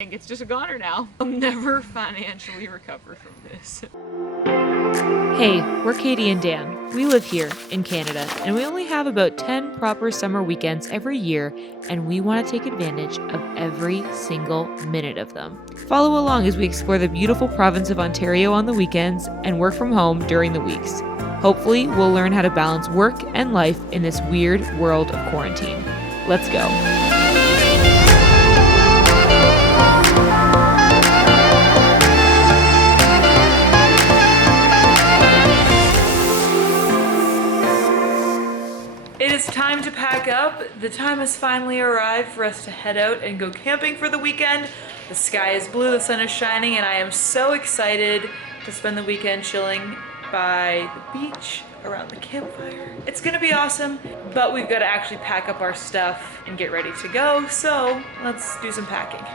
It's just a goner now. I'll never financially recover from this. Hey, we're Katie and Dan. We live here in Canada, and we only have about 10 proper summer weekends every year, and we want to take advantage of every single minute of them. Follow along as we explore the beautiful province of Ontario on the weekends and work from home during the weeks. Hopefully, we'll learn how to balance work and life in this weird world of quarantine. Let's go. It is time to pack up. The time has finally arrived for us to head out and go camping for the weekend. The sky is blue, the sun is shining, and I am so excited to spend the weekend chilling by the beach around the campfire. It's gonna be awesome, but we've got to actually pack up our stuff and get ready to go, so let's do some packing.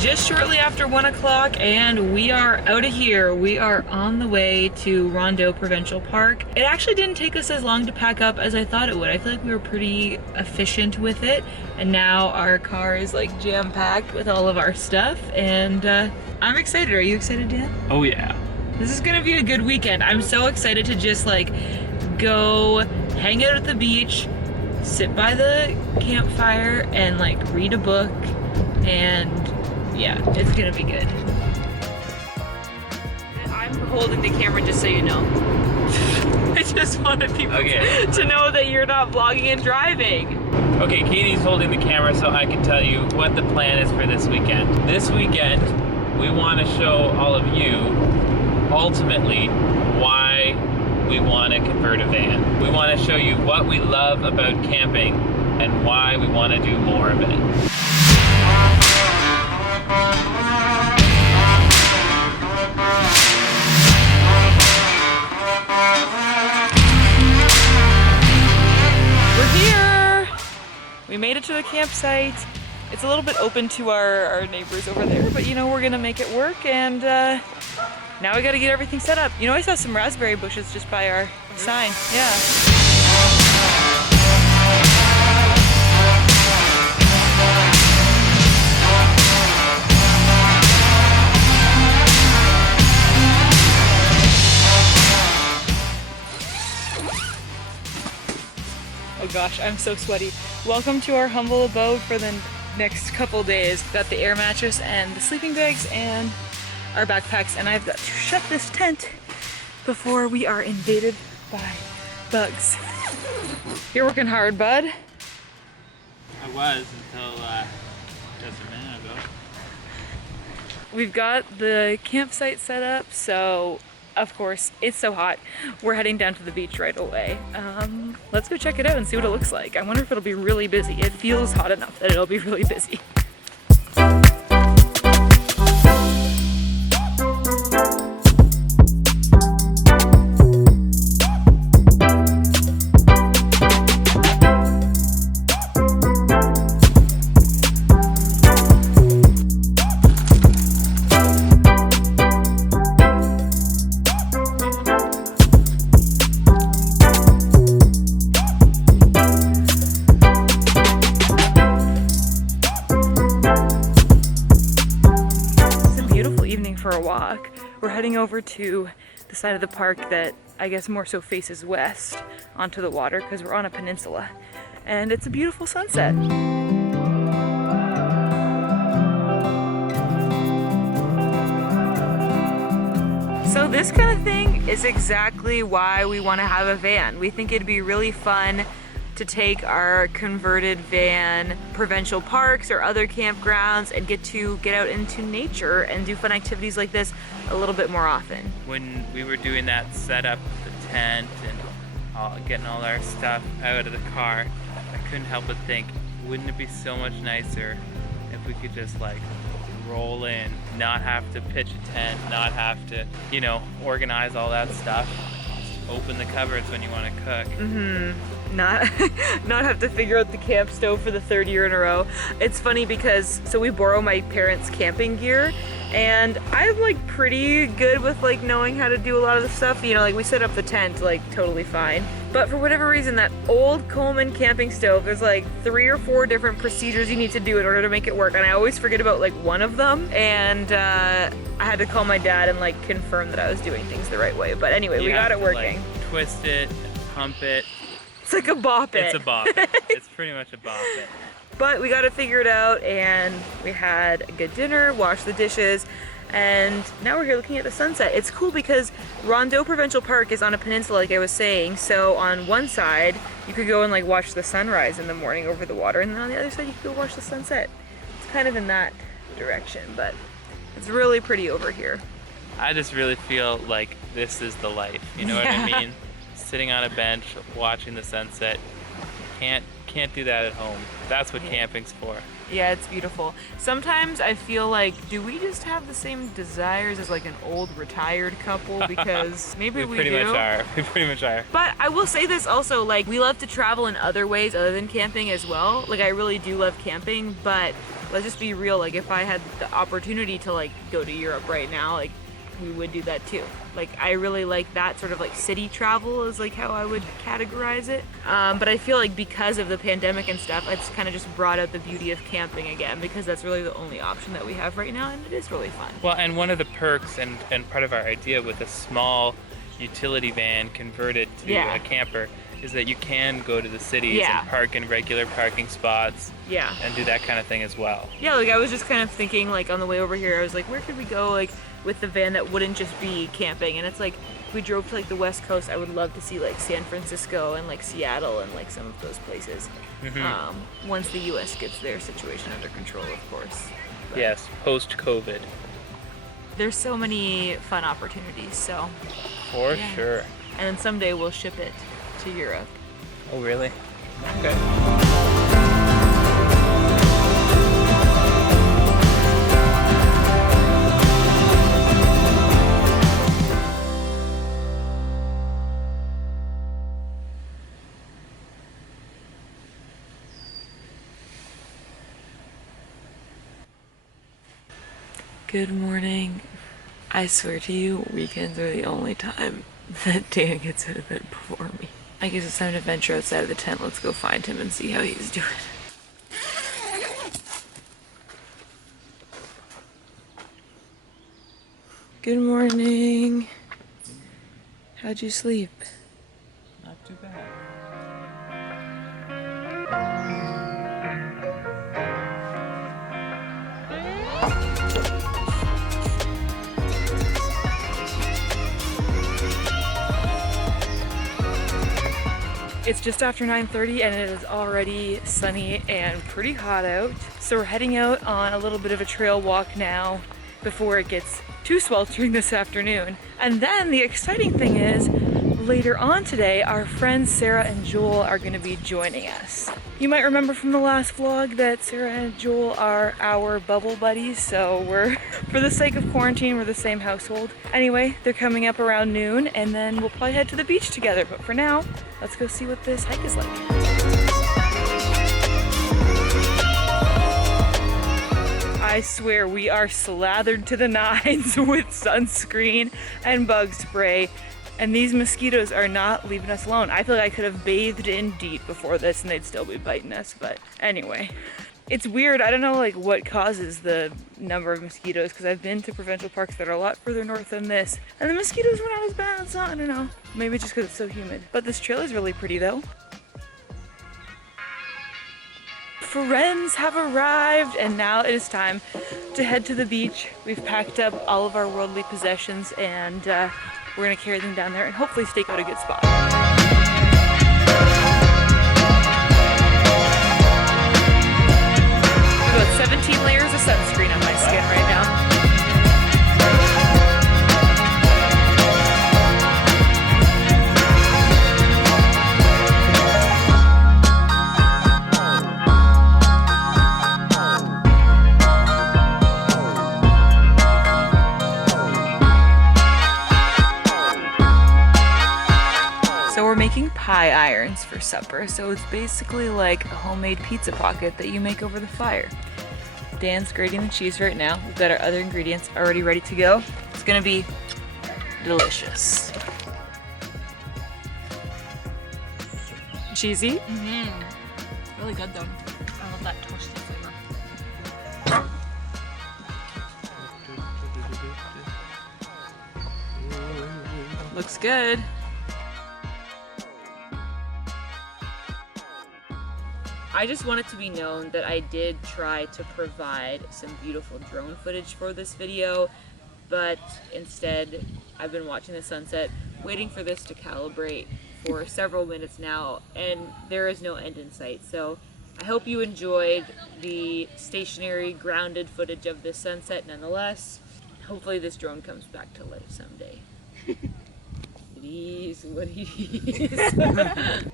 Just shortly after 1 o'clock and we are out of here. We are on the way to Rondeau Provincial Park. It actually didn't take us as long to pack up as I thought it would. I feel like we were pretty efficient with it, and now our car is like jam-packed with all of our stuff, and I'm excited. Are you excited, Dan? Oh yeah. This is gonna be a good weekend. I'm so excited to just like go hang out at the beach, sit by the campfire, and like read a book, and yeah, it's gonna be good. I'm holding the camera just so you know. I just wanted people to know that you're not vlogging and driving. Okay, Katie's holding the camera so I can tell you what the plan is for this weekend. This weekend, we want to show all of you, ultimately, why we want to convert a van. We want to show you what we love about camping and why we want to do more of it. We're here! We made it to the campsite. It's a little bit open to our neighbors over there, but you know, we're gonna make it work, and now we gotta get everything set up. You know, I saw some raspberry bushes just by our sign. Yeah. Oh gosh, I'm so sweaty. Welcome to our humble abode for the next couple days. Got the air mattress and the sleeping bags and our backpacks, and I've got to shut this tent before we are invaded by bugs. You're working hard, bud. I was until just a minute ago. We've got the campsite set up, so of course, it's so hot. We're heading down to the beach right away. Let's go check it out and see what it looks like. I wonder if it'll be really busy. It feels hot enough that it'll be really busy. For a walk. We're heading over to the side of the park that I guess more so faces west onto the water because we're on a peninsula, and it's a beautiful sunset. So this kind of thing is exactly why we want to have a van. We think it'd be really fun to take our converted van provincial parks or other campgrounds and get out into nature and do fun activities like this a little bit more often. When we were doing that setup, the tent and getting all our stuff out of the car, I couldn't help but think, wouldn't it be so much nicer if we could just like roll in, not have to pitch a tent, not have to, you know, organize all that stuff. Just open the cupboards when you want to cook. not not have to figure out the camp stove for the third year in a row. It's funny because so we borrow my parents' camping gear, and I'm like pretty good with like knowing how to do a lot of the stuff. You know, like we set up the tent like totally fine. But for whatever reason, that old Coleman camping stove, there's like 3 or 4 different procedures you need to do in order to make it work, and I always forget about like one of them. And I had to call my dad and like confirm that I was doing things the right way. But anyway, we got it working. Like, twist it, pump it. It's like a bop it. It's a bop it. It's pretty much a bop it. But we got it figured out, and we had a good dinner, washed the dishes, and now we're here looking at the sunset. It's cool because Rondeau Provincial Park is on a peninsula, like I was saying. So on one side, you could go and like watch the sunrise in the morning over the water, and then on the other side, you could go watch the sunset. It's kind of in that direction, but it's really pretty over here. I just really feel like this is the life. You know what I mean? Sitting on a bench, watching the sunset. Can't do that at home. That's what camping's for. Yeah, it's beautiful. Sometimes I feel like, do we just have the same desires as like an old retired couple? Because maybe we pretty do. much are. We pretty much are. But I will say this also, like we love to travel in other ways other than camping as well. Like I really do love camping, but let's just be real. Like if I had the opportunity to like go to Europe right now, like we would do that too. Like I really like that sort of like city travel is like how I would categorize it. But I feel like because of the pandemic and stuff, it's kind of just brought out the beauty of camping again, because that's really the only option that we have right now, and it is really fun. Well, and one of the perks and part of our idea with a small utility van converted to a camper is that you can go to the cities and park in regular parking spots and do that kind of thing as well. Yeah, like I was just kind of thinking like on the way over here, I was like, where could we go like with the van that wouldn't just be camping? And it's like, if we drove to like the West Coast, I would love to see like San Francisco and like Seattle and like some of those places. Once the US gets their situation under control, of course. But yes, post-COVID. There's so many fun opportunities, so. For sure. And then someday we'll ship it to Europe. Oh, really? Okay. Good morning. I swear to you, weekends are the only time that Dan gets out of bed before me. I guess it's time to venture outside of the tent. Let's go find him and see how he's doing. Good morning. How'd you sleep? Not too bad. It's just after 9:30 and it is already sunny and pretty hot out. So we're heading out on a little bit of a trail walk now before it gets too sweltering this afternoon. And then the exciting thing is, later on today, our friends Sarah and Joel are going to be joining us. You might remember from the last vlog that Sarah and Joel are our bubble buddies, so we're, for the sake of quarantine, we're the same household. Anyway, they're coming up around noon, and then we'll probably head to the beach together. But for now, let's go see what this hike is like. I swear we are slathered to the nines with sunscreen and bug spray. And these mosquitoes are not leaving us alone. I feel like I could have bathed in DEET before this and they'd still be biting us, but anyway. It's weird, I don't know like what causes the number of mosquitoes, because I've been to provincial parks that are a lot further north than this, and the mosquitoes were not as bad, so I don't know. Maybe just because it's so humid. But this trail is really pretty though. Friends have arrived, and now it is time to head to the beach. We've packed up all of our worldly possessions, and we're gonna carry them down there and hopefully stake out a good spot. About 17 layers of sunscreen on my skin right now. making pie irons for supper, so it's basically like a homemade pizza pocket that you make over the fire. Dan's grating the cheese right now. We've got our other ingredients already ready to go. It's gonna be delicious. Cheesy? Really good though. I love that toasty flavor. Looks good. I just want it to be known that I did try to provide some beautiful drone footage for this video, but instead I've been watching the sunset, waiting for this to calibrate for several minutes now, and there is no end in sight. So I hope you enjoyed the stationary, grounded footage of this sunset nonetheless. Hopefully this drone comes back to life someday. It is what it is.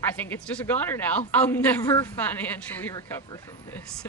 I think it's just a goner now. I'll never financially recover from this.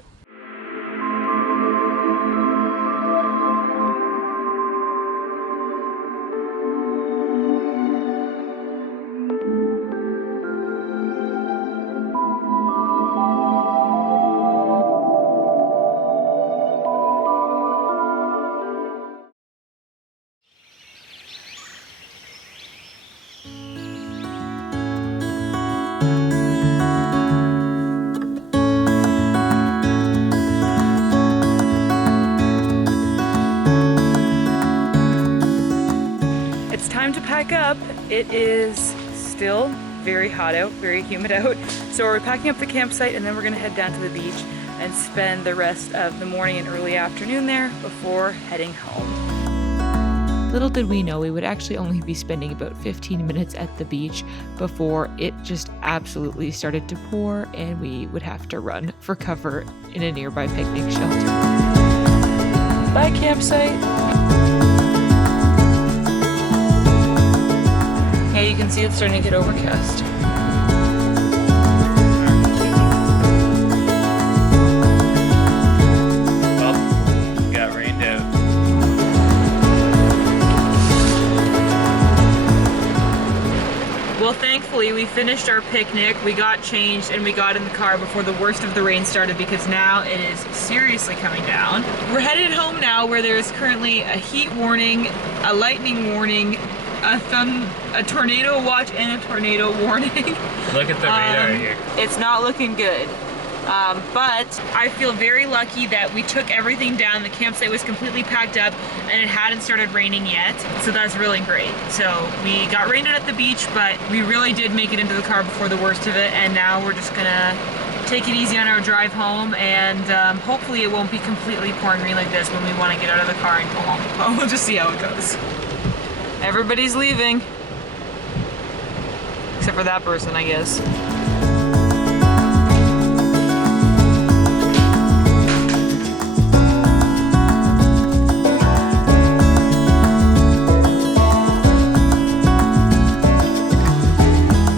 Time to pack up. It is still very hot out, very humid out. So we're packing up the campsite and then we're gonna head down to the beach and spend the rest of the morning and early afternoon there before heading home. Little did we know we would actually only be spending about 15 minutes at the beach before it just absolutely started to pour and we would have to run for cover in a nearby picnic shelter. Bye, campsite. Hey, you can see it's starting to get overcast. Well, got rained out. Well, thankfully we finished our picnic, we got changed, and we got in the car before the worst of the rain started because now it is seriously coming down. We're headed home now where there's currently a heat warning, a lightning warning, a tornado watch, and a tornado warning. Look at the radar here. It's not looking good. But I feel very lucky that we took everything down. The campsite was completely packed up and it hadn't started raining yet. So that's really great. So we got rained out at the beach, but we really did make it into the car before the worst of it. And now we're just gonna take it easy on our drive home, and hopefully it won't be completely pouring rain like this when we want to get out of the car and go home. But we'll just see how it goes. Everybody's leaving. Except for that person, I guess.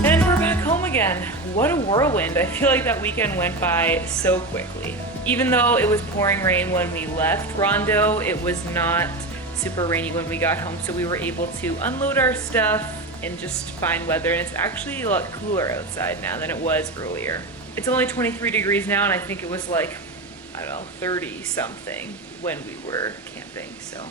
And we're back home again. What a whirlwind. I feel like that weekend went by so quickly. Even though it was pouring rain when we left Rondo, it was not super rainy when we got home, so we were able to unload our stuff in just fine weather, and it's actually a lot cooler outside now than it was earlier. It's only 23 degrees now, and I think it was like, I don't know, 30 something when we were camping. So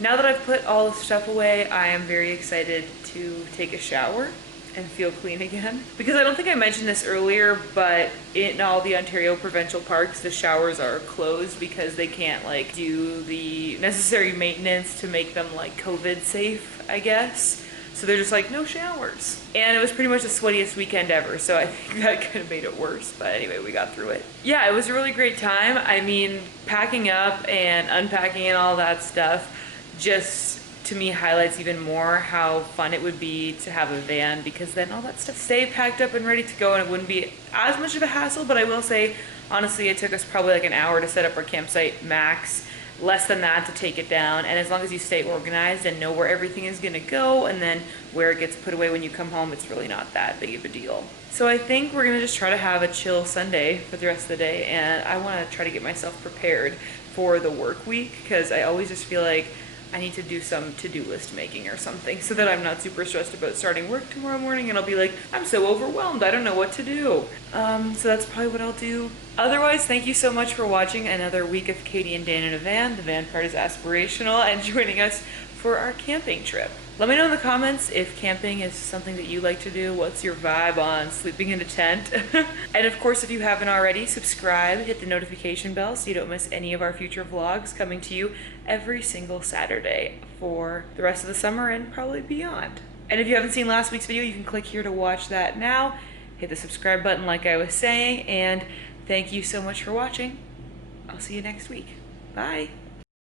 now that I've put all the stuff away, I am very excited to take a shower and feel clean again. Because I don't think I mentioned this earlier, but in all the Ontario provincial parks, the showers are closed because they can't like do the necessary maintenance to make them like COVID safe, I guess. So they're just like, no showers. And it was pretty much the sweatiest weekend ever, so I think that kind of made it worse. But anyway, we got through it. Yeah, it was a really great time. I mean, packing up and unpacking and all that stuff just to me highlights even more how fun it would be to have a van, because then all that stuff stay packed up and ready to go and it wouldn't be as much of a hassle. But I will say, honestly, it took us probably like an hour to set up our campsite max, less than that to take it down. And as long as you stay organized and know where everything is gonna go and then where it gets put away when you come home, it's really not that big of a deal. So I think we're gonna just try to have a chill Sunday for the rest of the day, and I wanna try to get myself prepared for the work week, because I always just feel like I need to do some to-do list making or something so that I'm not super stressed about starting work tomorrow morning and I'll be like, I'm so overwhelmed, I don't know what to do. So that's probably what I'll do. Otherwise, thank you so much for watching another week of Katie and Dan in a van. The van part is aspirational, and joining us for our camping trip. Let me know in the comments if camping is something that you like to do. What's your vibe on sleeping in a tent? And of course, if you haven't already, subscribe, hit the notification bell so you don't miss any of our future vlogs coming to you every single Saturday for the rest of the summer and probably beyond. And if you haven't seen last week's video, you can click here to watch that now. Hit the subscribe button like I was saying, and thank you so much for watching. I'll see you next week. Bye.